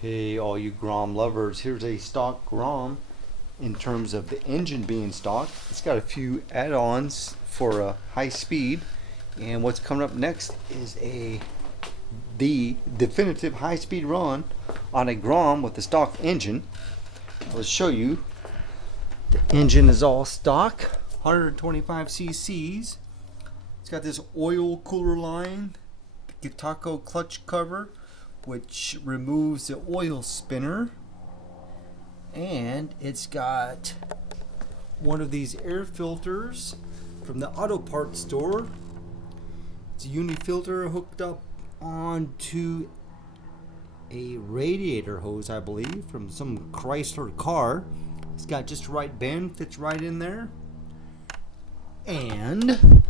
Hey, all you Grom lovers, here's a stock Grom in terms of the engine being stock. It's got a few add-ons for high speed, and what's coming up next is the definitive high-speed run on a Grom with the stock engine. I'll show you. The engine is all stock, 125 cc's. It's got this oil cooler line, the Gitaco clutch cover, which removes the oil spinner, and it's got one of these air filters from the auto parts store. It's a uni filter hooked up onto a radiator hose, I believe, from some Chrysler car. It's got just the right bend, fits right in there. And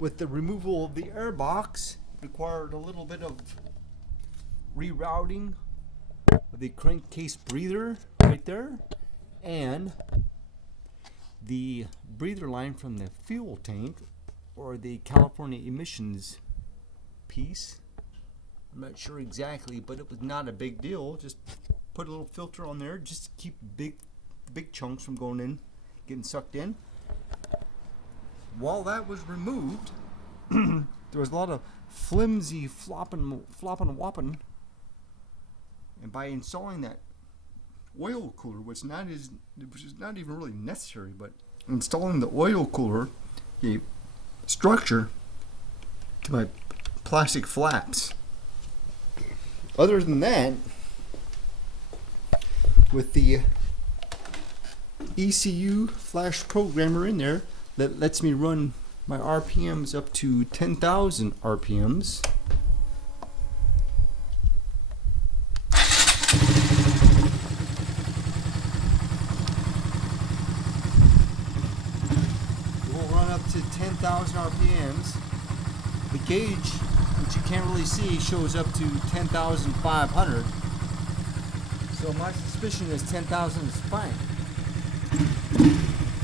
with the removal of the air box, required a little bit of rerouting of the crankcase breather right there, and the breather line from the fuel tank or the California emissions piece. I'm not sure exactly, but it was not a big deal. Just put a little filter on there just to keep big chunks from going in, getting sucked in. While that was removed, there was a lot of flimsy flopping whopping. And by installing that oil cooler, which is not even really necessary, but installing the oil cooler gave structure to my plastic flaps. Other than that, with the ECU flash programmer in there that lets me run my RPMs up to 10,000 RPMs. Up to 10,000 RPMs. The gauge, which you can't really see, shows up to 10,500. So my suspicion is 10,000 is fine.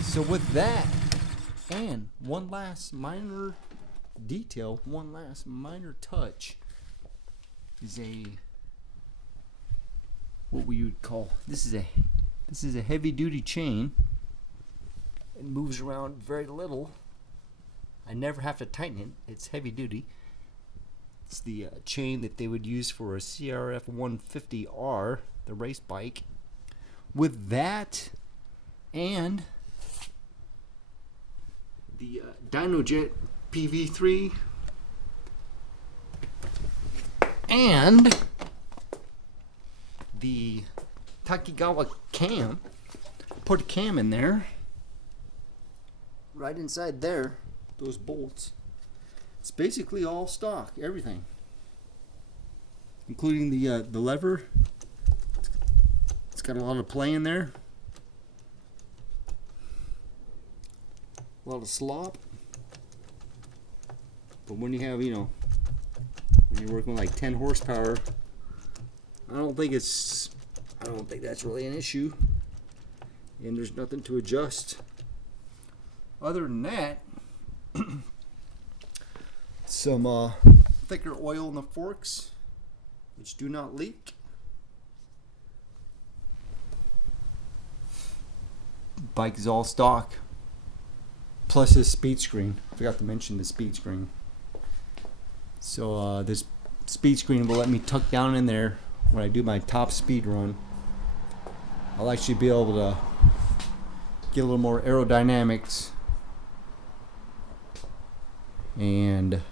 So with that, and one last minor detail, one last minor touch, is what we would call this is a heavy duty chain. It moves around very little. I never have to tighten it. It's heavy duty. It's the chain that they would use for a CRF 150R, the race bike. With that and the DynoJet PV3 and the Takigawa cam, put a cam in there. Right inside there, those bolts. It's basically all stock, everything, including the lever. It's got a lot of play in there, a lot of slop. But when you have, when you're working with like 10 horsepower, I don't think that's really an issue, and there's nothing to adjust. Other than that, some thicker oil in the forks, which do not leak. Bike is all stock, plus this speed screen. I forgot to mention the speed screen. So this speed screen will let me tuck down in there when I do my top speed run. I'll actually be able to get a little more aerodynamics and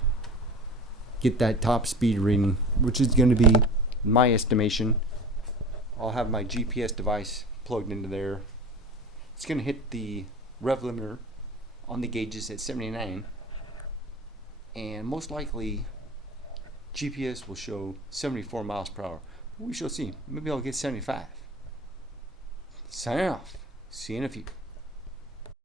get that top speed reading, which is going to be, in my estimation, I'll have my GPS device plugged into there. It's going to hit the rev limiter on the gauges at 79, and most likely GPS will show 74 miles per hour. We shall see. Maybe I'll get 75. Sign off. See you in a few.